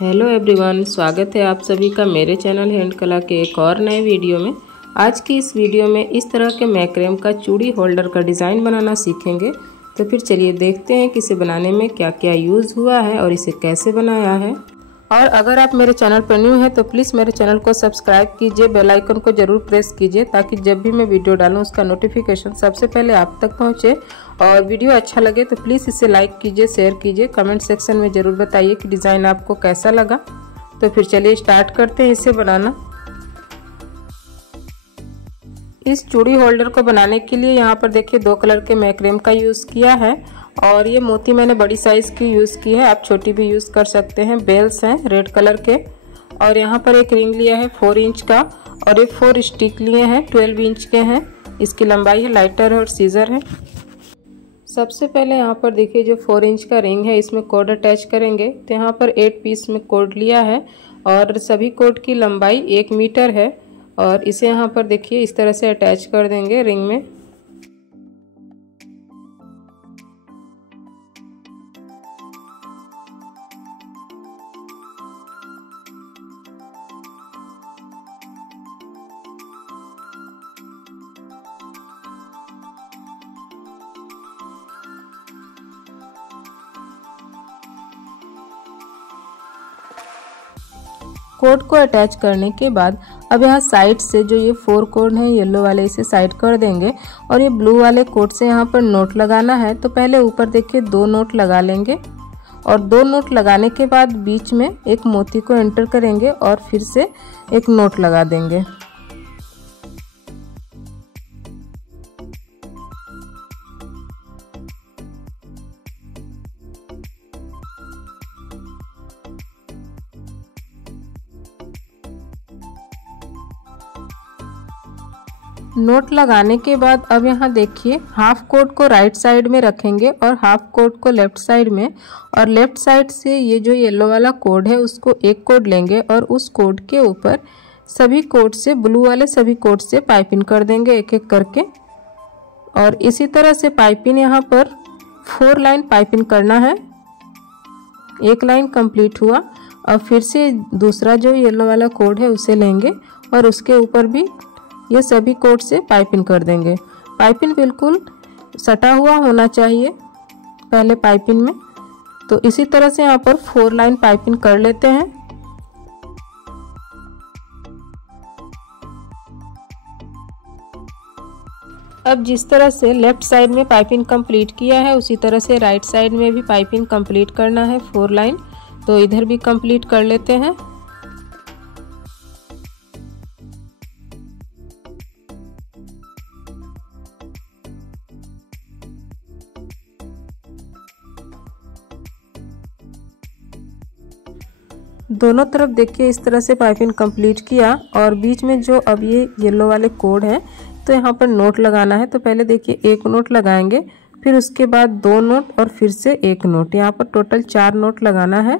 Hello everyone, स्वागत है आप सभी का मेरे चैनल हैंड कला के एक और नए वीडियो में। आज की इस वीडियो में इस तरह के मैक्रेम का चूड़ी होल्डर का डिज़ाइन बनाना सीखेंगे। तो फिर चलिए देखते हैं कि इसे बनाने में क्या क्या यूज़ हुआ है और इसे कैसे बनाया है। और अगर आप मेरे चैनल पर न्यू हैं तो प्लीज़ मेरे चैनल को सब्सक्राइब कीजिए, बेल आइकन को ज़रूर प्रेस कीजिए ताकि जब भी मैं वीडियो डालूं उसका नोटिफिकेशन सबसे पहले आप तक पहुंचे। और वीडियो अच्छा लगे तो प्लीज़ इसे लाइक कीजिए, शेयर कीजिए, कमेंट सेक्शन में ज़रूर बताइए कि डिज़ाइन आपको कैसा लगा। तो फिर चलिए स्टार्ट करते हैं इसे बनाना। इस चूड़ी होल्डर को बनाने के लिए यहाँ पर देखिए 2 कलर के मैक्रेम का यूज़ किया है और ये मोती मैंने बड़ी साइज़ की यूज़ की है, आप छोटी भी यूज़ कर सकते हैं। बेल्स हैं रेड कलर के और यहाँ पर एक रिंग लिया है 4 इंच का और ये 4 स्टिक लिए हैं 12 इंच के हैं। इसकी लंबाई है, लाइटर है और सीजर है। सबसे पहले यहाँ पर देखिए जो 4 इंच का रिंग है इसमें कोड अटैच करेंगे। तो यहाँ पर 8 पीस में कोड लिया है और सभी कोड की लंबाई 1 मीटर है और इसे यहाँ पर देखिए इस तरह से अटैच कर देंगे रिंग में। कोड को अटैच करने के बाद अब यहाँ साइड से जो ये 4 कोड हैं येलो वाले इसे साइड कर देंगे और ये ब्लू वाले कोड से यहाँ पर नोट लगाना है। तो पहले ऊपर देखिए 2 नोट लगा लेंगे और 2 नोट लगाने के बाद बीच में एक मोती को एंटर करेंगे और फिर से एक नोट लगा देंगे। नोट लगाने के बाद अब यहाँ देखिए हाफ कोड को राइट साइड में रखेंगे और हाफ कोड को लेफ्ट साइड में, और लेफ्ट साइड से ये जो येलो वाला कोड है उसको एक कोड लेंगे और उस कोड के ऊपर सभी कोड से, ब्लू वाले सभी कोड से पाइपिंग कर देंगे एक एक करके। और इसी तरह से पाइपिंग यहाँ पर 4 लाइन पाइपिंग करना है। एक लाइन कंप्लीट हुआ और फिर से दूसरा जो येलो वाला कोड है उसे लेंगे और उसके ऊपर भी ये सभी कोड से पाइपिंग कर देंगे। पाइपिंग बिल्कुल सटा हुआ होना चाहिए पहले पाइपिंग में। तो इसी तरह से यहाँ पर 4 लाइन पाइपिंग कर लेते हैं। अब जिस तरह से लेफ्ट साइड में पाइपिंग कंप्लीट किया है उसी तरह से राइट साइड में भी पाइपिंग कंप्लीट करना है 4 लाइन। तो इधर भी कंप्लीट कर लेते हैं। दोनों तरफ देखिए इस तरह से पाइपिंग कंप्लीट किया और बीच में जो अब ये येलो वाले कोड है तो यहाँ पर नोट लगाना है। तो पहले देखिए 1 नोट लगाएंगे, फिर उसके बाद 2 नोट और फिर से 1 नोट। यहाँ पर टोटल 4 नोट लगाना है।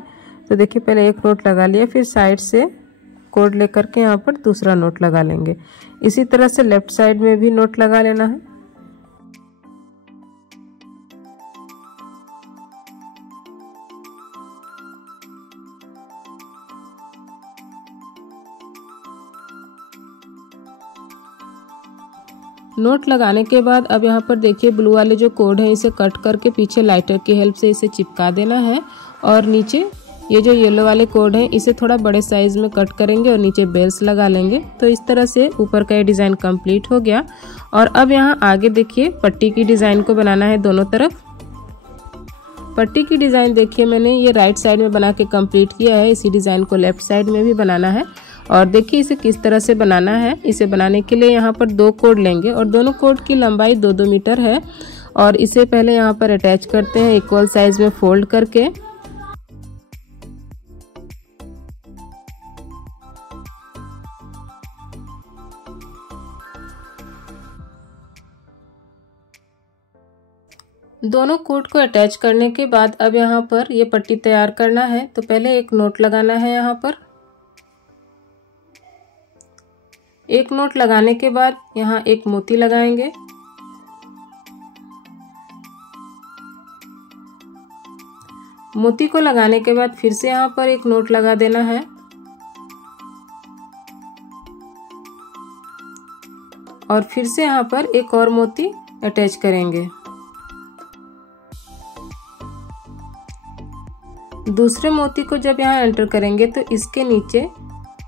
तो देखिए पहले 1 नोट लगा लिया, फिर साइड से कोड लेकर के यहाँ पर दूसरा नोट लगा लेंगे। इसी तरह से लेफ्ट साइड में भी नोट लगा लेना है। नोट लगाने के बाद अब यहाँ पर देखिए ब्लू वाले जो कोड है इसे कट करके पीछे लाइटर की हेल्प से इसे चिपका देना है और नीचे ये जो येलो वाले कोड है इसे थोड़ा बड़े साइज में कट करेंगे और नीचे बेल्स लगा लेंगे। तो इस तरह से ऊपर का ये डिज़ाइन कंप्लीट हो गया। और अब यहाँ आगे देखिए पट्टी की डिज़ाइन को बनाना है दोनों तरफ। पट्टी की डिज़ाइन देखिए मैंने ये राइट साइड में बना के कंप्लीट किया है, इसी डिज़ाइन को लेफ्ट साइड में भी बनाना है। और देखिए इसे किस तरह से बनाना है। इसे बनाने के लिए यहाँ पर 2 कोड लेंगे और दोनों कोड की लंबाई 2-2 मीटर है और इसे पहले यहाँ पर अटैच करते हैं इक्वल साइज में फोल्ड करके। दोनों कोड को अटैच करने के बाद अब यहाँ पर ये पट्टी तैयार करना है। तो पहले एक नोट लगाना है। यहाँ पर एक नोट लगाने के बाद यहाँ एक मोती लगाएंगे मोती को लगाने के बाद फिर से यहाँ पर एक नोट लगा देना है और फिर से यहाँ पर एक और मोती अटैच करेंगे। दूसरे मोती को जब यहाँ एंटर करेंगे तो इसके नीचे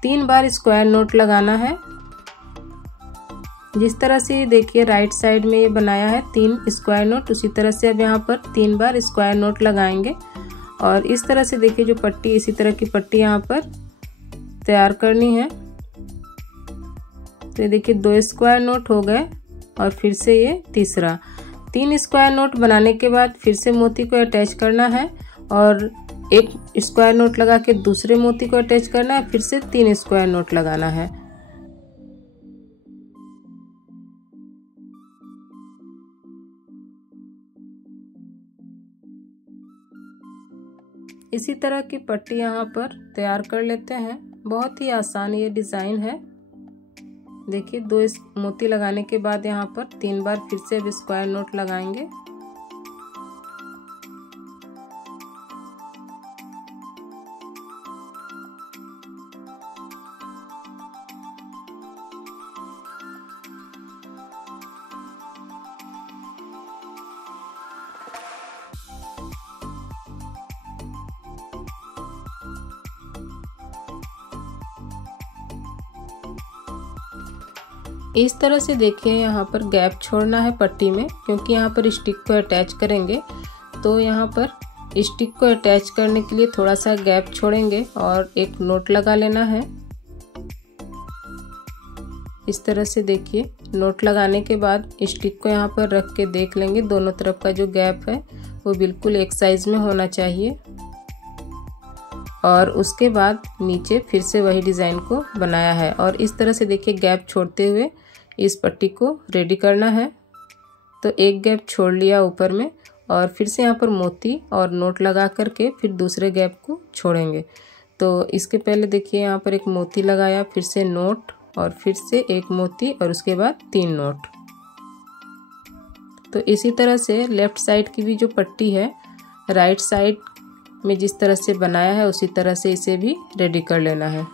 3 बार स्क्वायर नोट लगाना है। जिस तरह से देखिए राइट साइड में ये बनाया है 3 स्क्वायर नोट, उसी तरह से अब यहाँ पर 3 बार स्क्वायर नोट लगाएंगे और इस तरह से देखिए जो पट्टी, इसी तरह की पट्टी यहाँ पर तैयार करनी है। तो ये देखिए 2 स्क्वायर नोट हो गए और फिर से ये तीसरा। 3 स्क्वायर नोट बनाने के बाद फिर से मोती को अटैच करना है और एक स्क्वायर नोट लगा के दूसरे मोती को अटैच करना है, फिर से 3 स्क्वायर नोट लगाना है। इसी तरह की पट्टी यहाँ पर तैयार कर लेते हैं। बहुत ही आसान ये डिज़ाइन है। देखिए 2 मोती लगाने के बाद यहाँ पर 3 बार फिर से अब स्क्वायर नोट लगाएंगे। इस तरह से देखिए यहाँ पर गैप छोड़ना है पट्टी में, क्योंकि यहाँ पर स्टिक को अटैच करेंगे तो यहाँ पर स्टिक को अटैच करने के लिए थोड़ा सा गैप छोड़ेंगे और एक नोट लगा लेना है। इस तरह से देखिए नोट लगाने के बाद स्टिक को यहाँ पर रख के देख लेंगे, दोनों तरफ का जो गैप है वो बिल्कुल एक साइज में होना चाहिए। और उसके बाद नीचे फिर से वही डिज़ाइन को बनाया है और इस तरह से देखिए गैप छोड़ते हुए इस पट्टी को रेडी करना है। तो एक गैप छोड़ लिया ऊपर में और फिर से यहाँ पर मोती और नोट लगा करके फिर दूसरे गैप को छोड़ेंगे। तो इसके पहले देखिए यहाँ पर एक मोती लगाया, फिर से नोट और फिर से एक मोती और उसके बाद 3 नोट। तो इसी तरह से लेफ्ट साइड की भी जो पट्टी है राइट साइड में जिस तरह से बनाया है उसी तरह से इसे भी रेडी कर लेना है।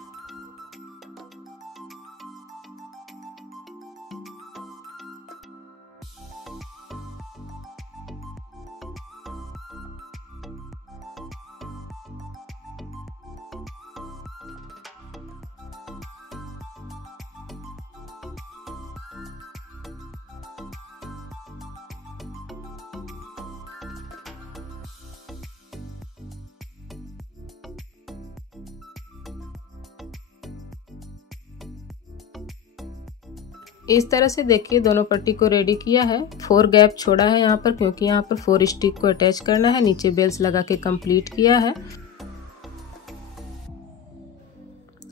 इस तरह से देखिए दोनों पट्टी को रेडी किया है। 4 गैप छोड़ा है यहाँ पर, क्योंकि यहाँ पर 4 स्टिक को अटैच करना है। नीचे बेल्स लगा के कंप्लीट किया है।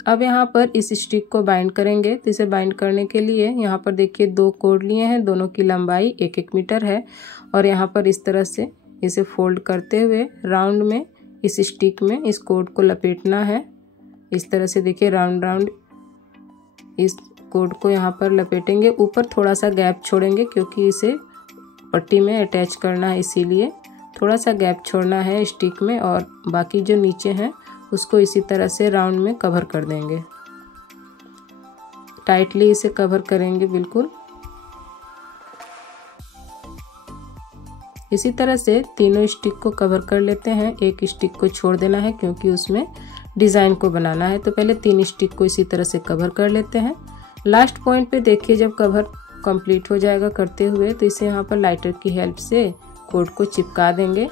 अब यहाँ पर इस स्टिक को बाइंड करेंगे। तो इसे बाइंड करने के लिए यहाँ पर देखिए 2 कोड लिए हैं, दोनों की लंबाई 1-1 मीटर है और यहाँ पर इस तरह से इसे फोल्ड करते हुए राउंड में इस स्टिक में इस कोड को लपेटना है। इस तरह से देखिए राउंड राउंड इस कोड को यहाँ पर लपेटेंगे। ऊपर थोड़ा सा गैप छोड़ेंगे क्योंकि इसे पट्टी में अटैच करना है, इसीलिए थोड़ा सा गैप छोड़ना है स्टिक में और बाकी जो नीचे हैं उसको इसी तरह से राउंड में कवर कर देंगे। टाइटली इसे कवर करेंगे बिल्कुल। इसी तरह से तीनों स्टिक को कवर कर लेते हैं। एक स्टिक को छोड़ देना है क्योंकि उसमें डिज़ाइन को बनाना है। तो पहले 3 स्टिक को इसी तरह से कवर कर लेते हैं। लास्ट पॉइंट पे देखिए जब कवर कंप्लीट हो जाएगा करते हुए तो इसे यहाँ पर लाइटर की हेल्प से कोड को चिपका देंगे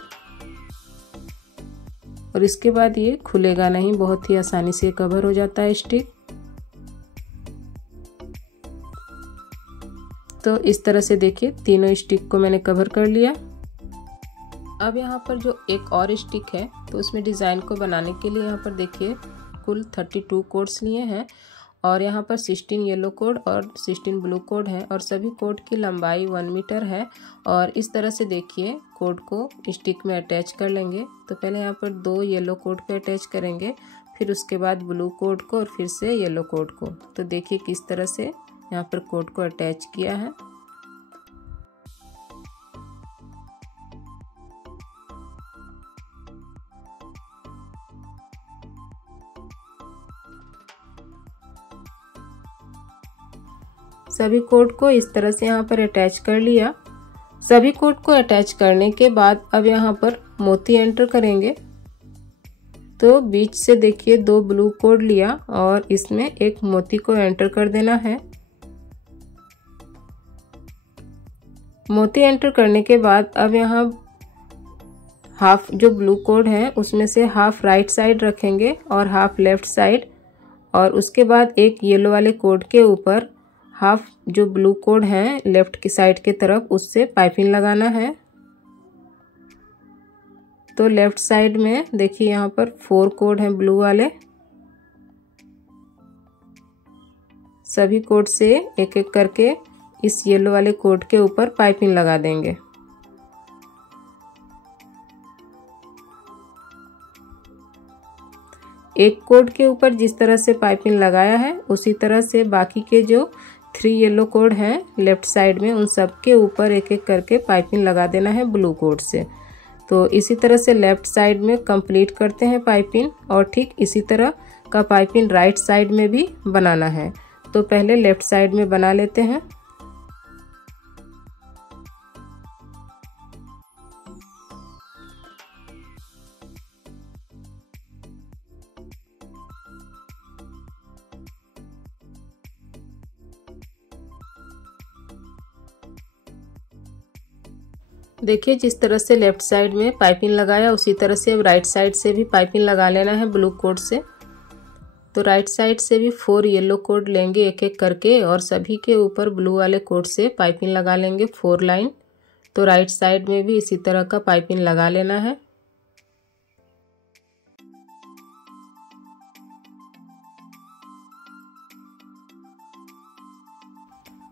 और इसके बाद ये खुलेगा नहीं, बहुत ही आसानी से कवर हो जाता है स्टिक। तो इस तरह से देखिए तीनों स्टिक को मैंने कवर कर लिया। अब यहाँ पर जो एक और स्टिक है तो उसमें डिज़ाइन को बनाने के लिए यहाँ पर देखिए कुल 32 कोड्स लिए हैं और यहाँ पर 16 येलो कोड और 16 ब्लू कोड है और सभी कोड की लंबाई 1 मीटर है। और इस तरह से देखिए कोड को स्टिक में अटैच कर लेंगे। तो पहले यहाँ पर 2 येलो कोड पे अटैच करेंगे, फिर उसके बाद ब्लू कोड को और फिर से येलो कोड को। तो देखिए किस तरह से यहाँ पर कोड को अटैच किया है। सभी कोड को इस तरह से यहाँ पर अटैच कर लिया। सभी कोड को अटैच करने के बाद अब यहाँ पर मोती एंटर करेंगे। तो बीच से देखिए 2 ब्लू कोड लिया और इसमें एक मोती को एंटर कर देना है। मोती एंटर करने के बाद अब यहाँ हाफ जो ब्लू कोड है उसमें से हाफ राइट साइड रखेंगे और हाफ लेफ्ट साइड, और उसके बाद एक येलो वाले कोड के ऊपर हाफ जो ब्लू कोड है लेफ्ट की साइड की तरफ उससे पाइपिंग लगाना है। तो लेफ्ट साइड में देखिए यहाँ पर 4 कोड हैं ब्लू वाले। सभी कोड से एक एक करके इस येलो वाले कोड के ऊपर पाइपिंग लगा देंगे। एक कोड के ऊपर जिस तरह से पाइपिंग लगाया है उसी तरह से बाकी के जो 3 येलो कोड हैं लेफ्ट साइड में उन सब के ऊपर एक एक करके पाइपिंग लगा देना है ब्लू कोड से। तो इसी तरह से लेफ्ट साइड में कंप्लीट करते हैं पाइपिंग, और ठीक इसी तरह का पाइपिंग राइट साइड में भी बनाना है। तो पहले लेफ्ट साइड में बना लेते हैं। देखिए जिस तरह से लेफ्ट साइड में पाइपिंग लगाया उसी तरह से अब राइट साइड से भी पाइपिंग लगा लेना है ब्लू कोड से। तो राइट साइड से भी 4 येलो कोड लेंगे एक एक करके और सभी के ऊपर ब्लू वाले कोड से पाइपिंग लगा लेंगे 4 लाइन। तो राइट साइड में भी इसी तरह का पाइपिंग लगा लेना है।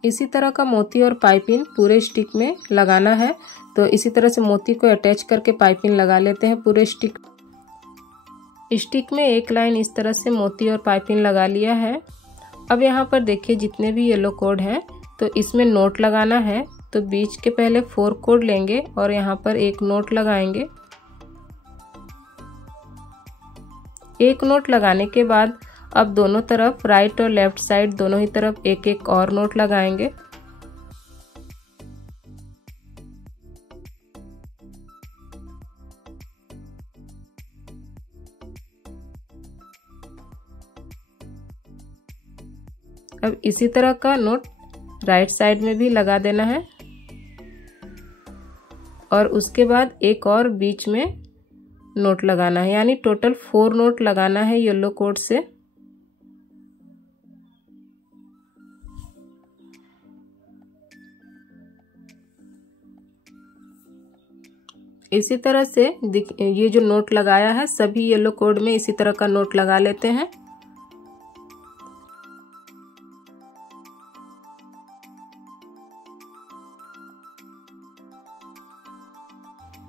इसी तरह का मोती और पाइपिंग पूरे स्टिक में लगाना है। तो इसी तरह से मोती को अटैच करके पाइपिंग लगा लेते हैं पूरे स्टिक में। एक लाइन इस तरह से मोती और पाइपिंग लगा लिया है। अब यहाँ पर देखिए जितने भी येलो कोड हैं तो इसमें नोट लगाना है। तो बीच के पहले 4 कोड लेंगे और यहाँ पर एक नोट लगाएंगे। एक नोट लगाने के बाद अब दोनों तरफ राइट और लेफ्ट साइड दोनों ही तरफ एक एक और नोट लगाएंगे। अब इसी तरह का नोट राइट साइड में भी लगा देना है और उसके बाद एक और बीच में नोट लगाना है, यानी टोटल 4 नोट लगाना है येलो कोड से। इसी तरह से ये जो नोट लगाया है सभी येलो कोड में इसी तरह का नोट लगा लेते हैं।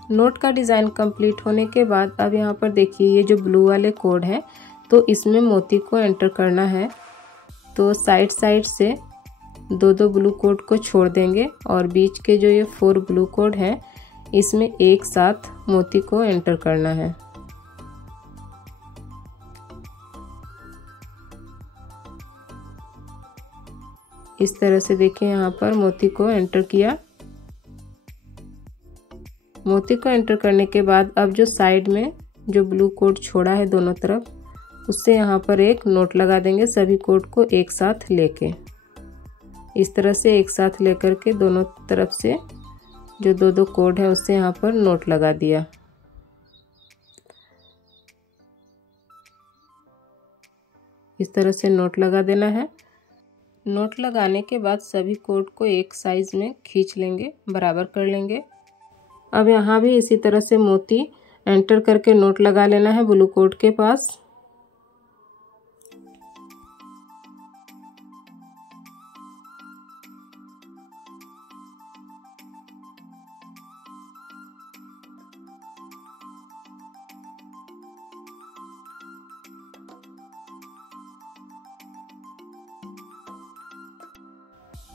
नोट का डिज़ाइन कंप्लीट होने के बाद अब यहाँ पर देखिए ये जो ब्लू वाले कोड है तो इसमें मोती को एंटर करना है। तो साइड से 2-2 ब्लू कोड को छोड़ देंगे और बीच के जो ये 4 ब्लू कोड हैं इसमें एक साथ मोती को एंटर करना है। इस तरह से देखिए यहाँ पर मोती को एंटर किया। मोती को एंटर करने के बाद अब जो साइड में जो ब्लू कोड छोड़ा है दोनों तरफ उससे यहाँ पर एक नोट लगा देंगे सभी कोड को एक साथ लेके। इस तरह से एक साथ लेकर के दोनों तरफ से जो 2-2 कोड है उससे यहाँ पर नोट लगा दिया। इस तरह से नोट लगा देना है। नोट लगाने के बाद सभी कोड को एक साइज में खींच लेंगे, बराबर कर लेंगे। अब यहाँ भी इसी तरह से मोती एंटर करके नोट लगा लेना है ब्लू कोड के पास।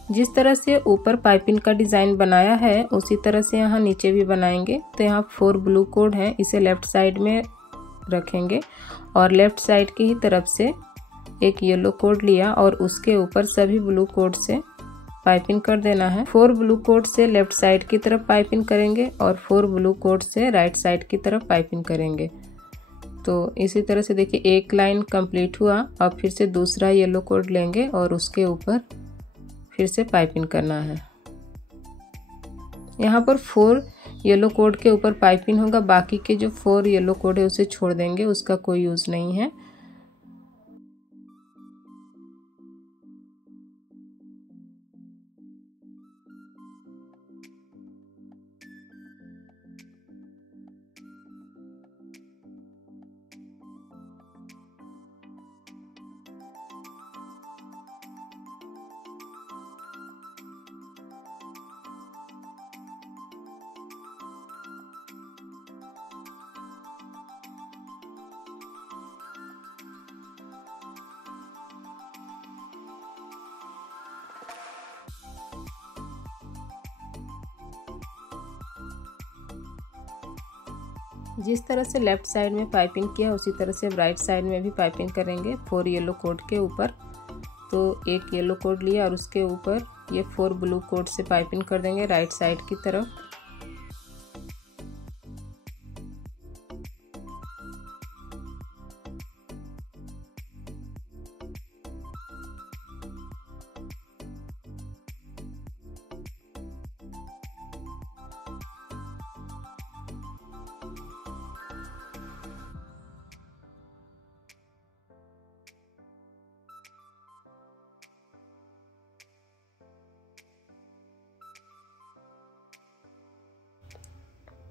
जिस तरह से ऊपर पाइपिंग का डिज़ाइन बनाया है उसी तरह से यहाँ नीचे भी बनाएंगे। तो यहाँ 4 ब्लू कोड हैं, इसे लेफ्ट साइड में रखेंगे और लेफ्ट साइड की ही तरफ से एक येलो कोड लिया और उसके ऊपर सभी ब्लू कोड से पाइपिंग कर देना है। 4 ब्लू कोड से लेफ्ट साइड की तरफ पाइपिंग करेंगे और 4 ब्लू कोड से राइट साइड की तरफ पाइपिंग करेंगे। तो इसी तरह से देखिए एक लाइन कंप्लीट हुआ। अब फिर से दूसरा येलो कोड लेंगे और उसके ऊपर फिर से पाइपिंग करना है। यहाँ पर 4 येलो कोड के ऊपर पाइपिंग होगा, बाकी के जो 4 येलो कोड है उसे छोड़ देंगे, उसका कोई यूज़ नहीं है। जिस तरह से लेफ्ट साइड में पाइपिंग किया उसी तरह से अब राइट साइड में भी पाइपिंग करेंगे 4 येलो कोड के ऊपर। तो एक येलो कोड लिया और उसके ऊपर ये 4 ब्लू कोड से पाइपिंग कर देंगे राइट साइड की तरफ।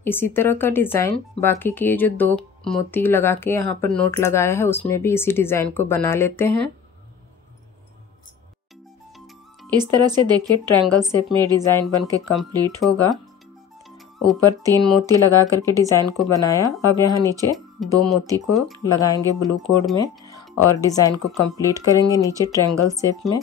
इसी तरह का डिज़ाइन बाकी के जो 2 मोती लगा के यहाँ पर नोट लगाया है उसमें भी इसी डिज़ाइन को बना लेते हैं। इस तरह से देखिए ट्रायंगल शेप में ये डिज़ाइन बन के कंप्लीट होगा। ऊपर 3 मोती लगा करके डिज़ाइन को बनाया। अब यहाँ नीचे 2 मोती को लगाएंगे ब्लू कोड में और डिज़ाइन को कंप्लीट करेंगे नीचे ट्रायंगल शेप में।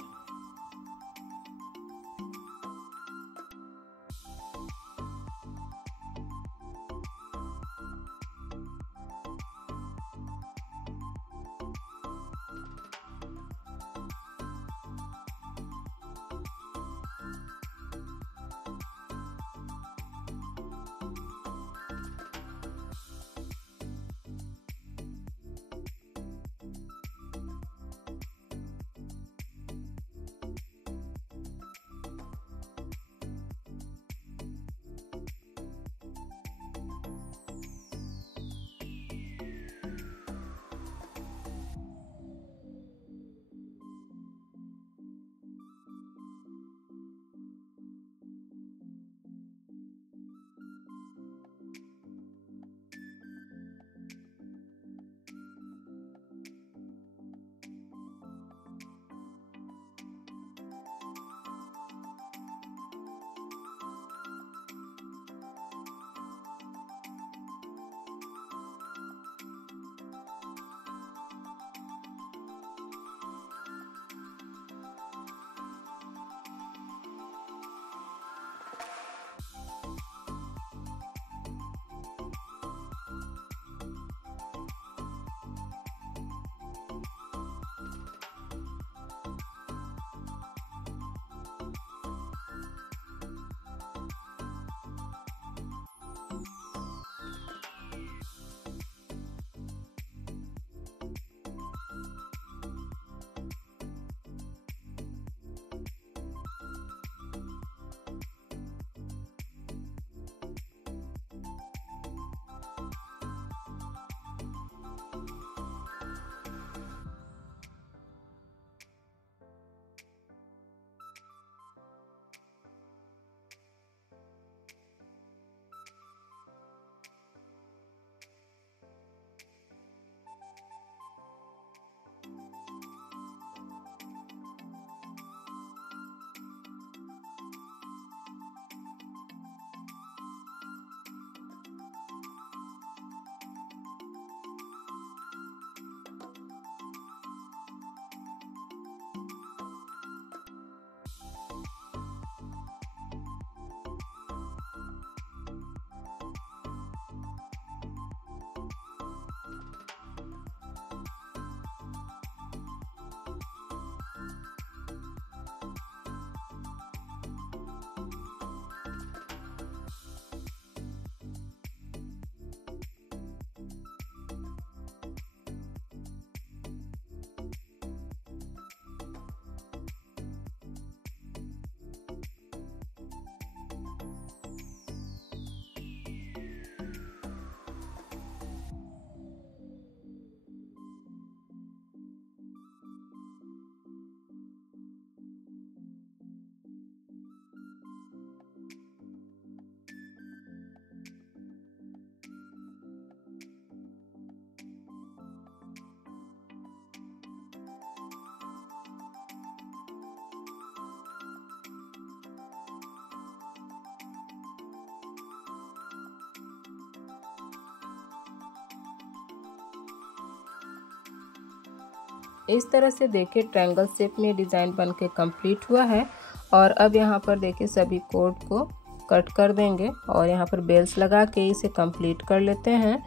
इस तरह से देखिए ट्रायंगल शेप में डिज़ाइन बन के कंप्लीट हुआ है। और अब यहाँ पर देखिए सभी कोड को कट कर देंगे और यहाँ पर बेल्स लगा के इसे कंप्लीट कर लेते हैं।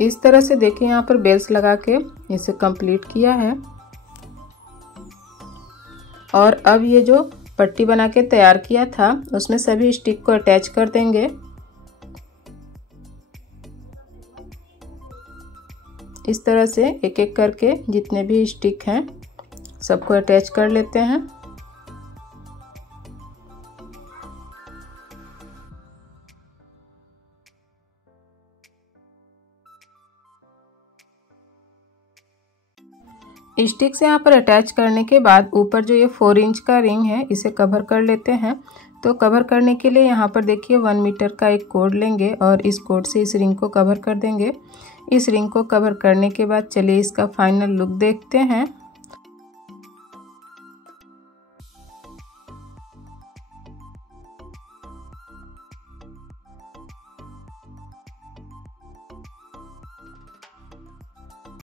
इस तरह से देखिए यहाँ पर बेल्स लगा के इसे कंप्लीट किया है। और अब ये जो पट्टी बना के तैयार किया था उसमें सभी स्टिक को अटैच कर देंगे। इस तरह से एक एक करके जितने भी स्टिक हैं सबको अटैच कर लेते हैं। स्टिक से यहाँ पर अटैच करने के बाद ऊपर जो ये 4 इंच का रिंग है इसे कवर कर लेते हैं। तो कवर करने के लिए यहाँ पर देखिए 1 मीटर का एक कोड लेंगे और इस कोड से इस रिंग को कवर कर देंगे। इस रिंग को कवर करने के बाद चलिए इसका फाइनल लुक देखते हैं।